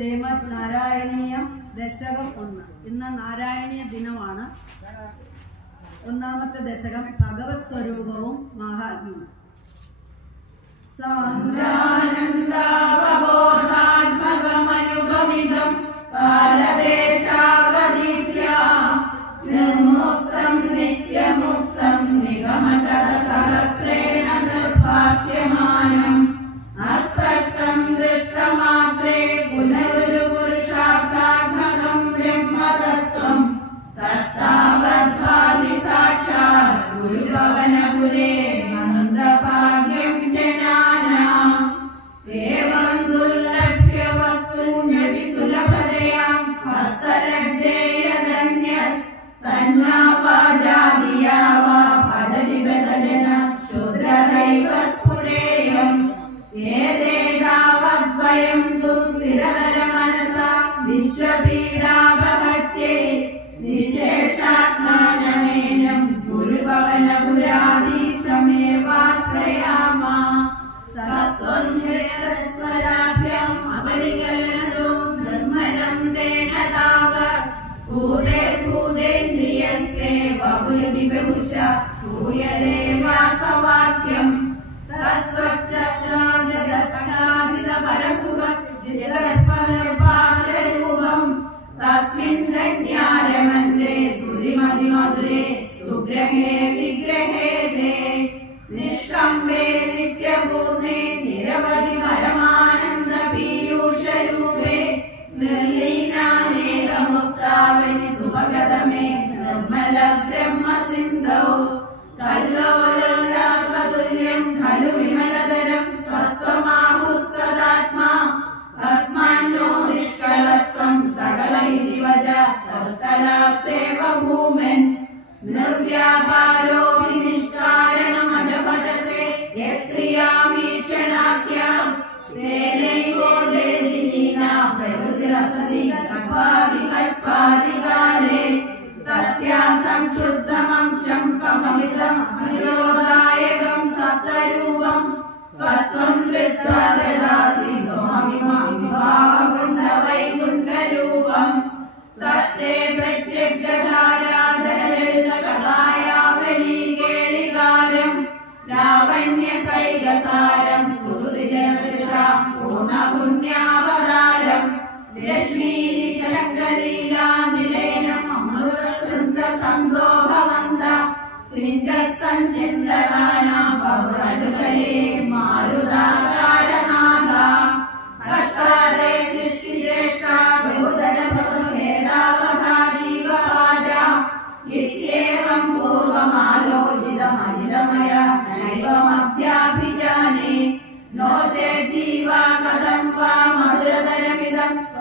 ശ്രീമദ് നാരായണീയം ദശകം ഒന്ന്. ഇന്ന് നാരായണീയ ദിനമാണ്. ഒന്നാമത്തെ ദശകം ഭഗവത് സ്വരൂപവും മഹാത്മ്യവും. സാന്ദ്രാനന്ദാവബോധാത്മകമയുഗമിതം കാലദേശാ मधुरे सुग्रहे विग्रहे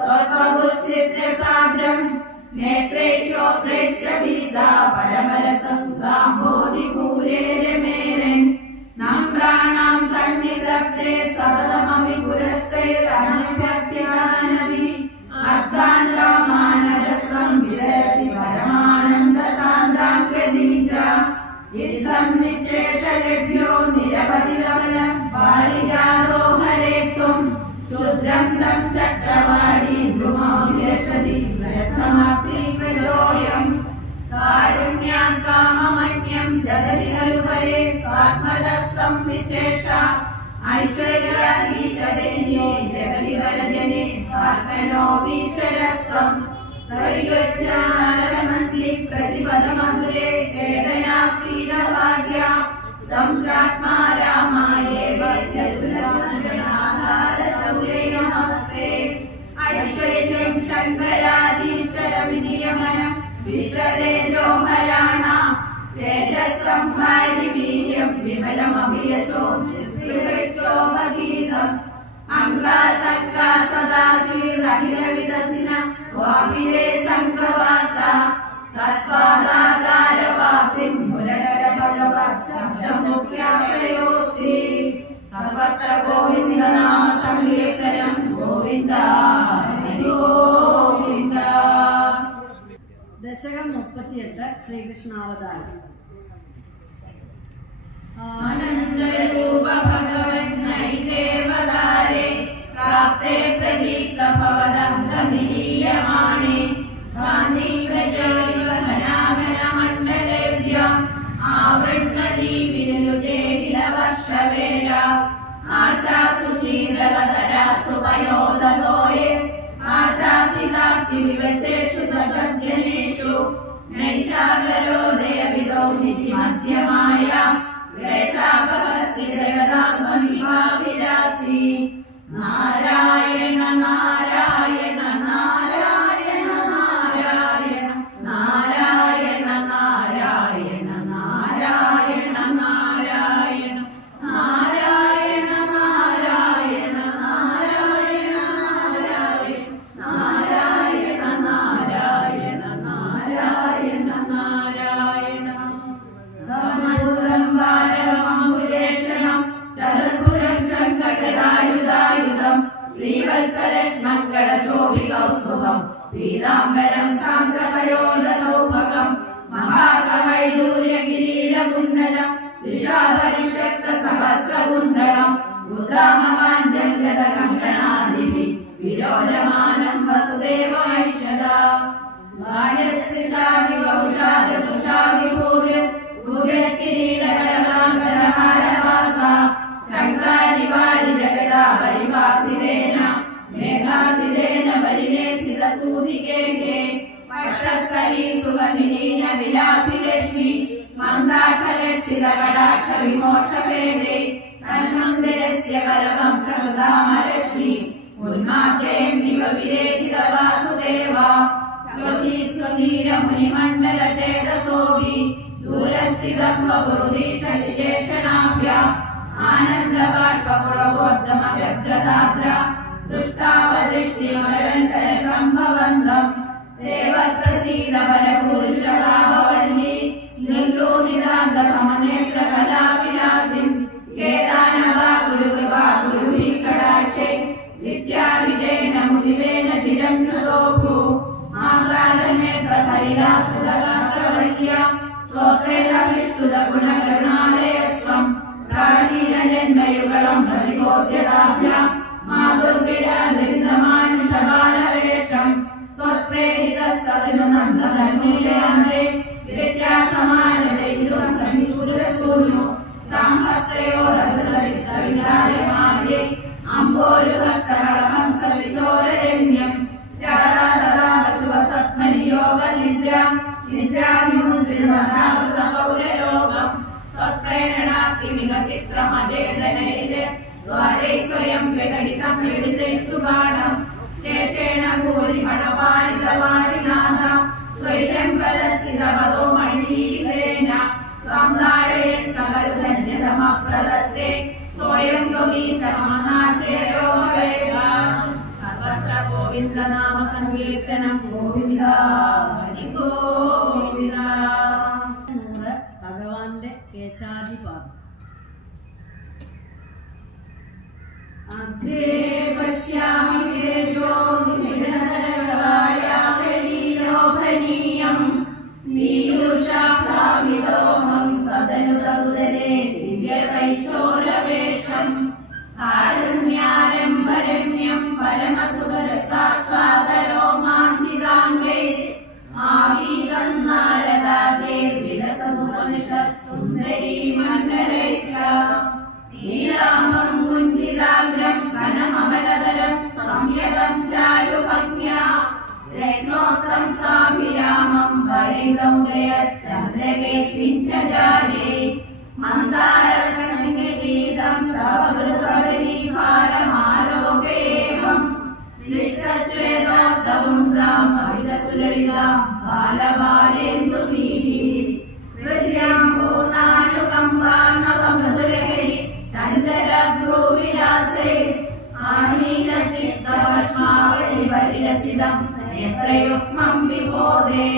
तत्त्वबुद्धिद्रसाद्रम् नेत्रै श्रोत्रैश्च विदा परमरससुधाम्भोधिपूरेरमेरन् नम्राणाम् सन्निधत्ते सततमपि पुरस्तैरनभ्यत्यानपि अर्थान् रामानरसम् विदरसि परमानन्दसान्द्राङ्गदीच इदम् निःशेषलेभ्यो निरपतिगमनम् पारिजातो हरेतुम् शूद्रम् तम् शक्रवा ആത്മദസ്തം വിശേഷ ഐശ്വര്യാധീശരന്യേ ജഗതിവരജനെ സ്വാത്മനോ വീശ്വരസ്തം കരിയോജ്ഞാനമന്തി പ്രതിപദമധുരേ ചേതയാ ശ്രീരഭാഗ്യ തം ചാത്മാ രാമായേവ നിർഗുണാധാരശൗര്യഹസ്തേ ഐശ്വര്യം ശങ്കരാധീശ്വരവിനിയമനം വിശ്വരേന്ദ്രോഹരാണ Ambiye so നാരായണ നാരായണ. പിതാംബരം സാന്ദ്രമയോധ സുന്ദരി സുഗന്ധീന വിലാസി ലക്ഷ്മി മന്ദാക്ഷ രക്ഷിത കടാക്ഷ വിമോക്ഷ ഭേദേ തന്മന്ദിരസ്യ കലകം സഹൃദാമലക്ഷ്മി ഉന്മാദേന്ദിവ വിരേചിത വാസുദേവ മുനിമണ്ഡല ചേതസോഭി ദൂരസ്ഥിതം ഗുരുദീക്ഷേക്ഷണാഭ്യ ആനന്ദബാഷ്പുളവോദ്ധമ ഗദ്ഗദാദ്ര ദുഷ്ടാവദൃഷ്ടിമലന്തര സംഭവന്തം ദേവപ്ര समनेत्र कलापि नाम सङ्कीर्तनं Govind ദ്യാം പൂർണാനുകമ്പാനവമൃദുരകൈ Chandra ഭ്രൂവിലാസേ ആനീലസിദ്ധവസ്മാവലി പരിലസിതം വിബോധേ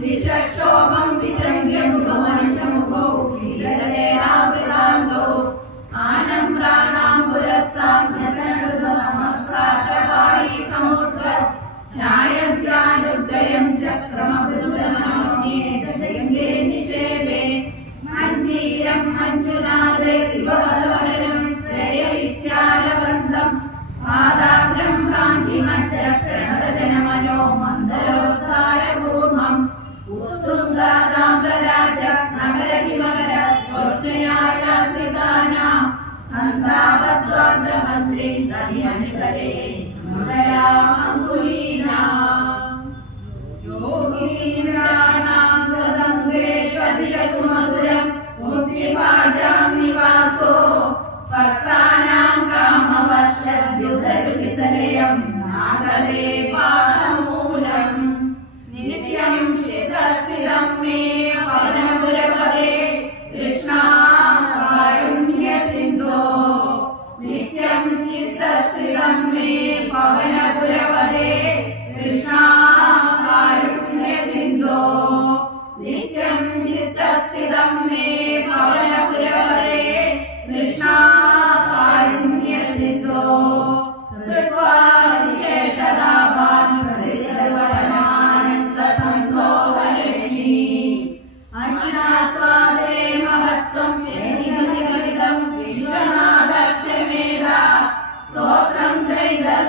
Bishop Shoma.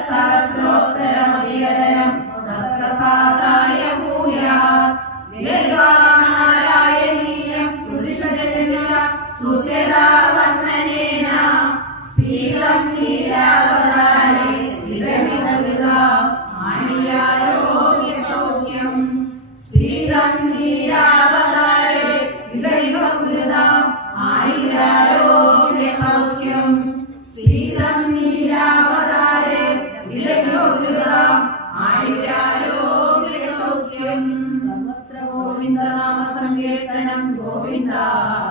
sa Govinda.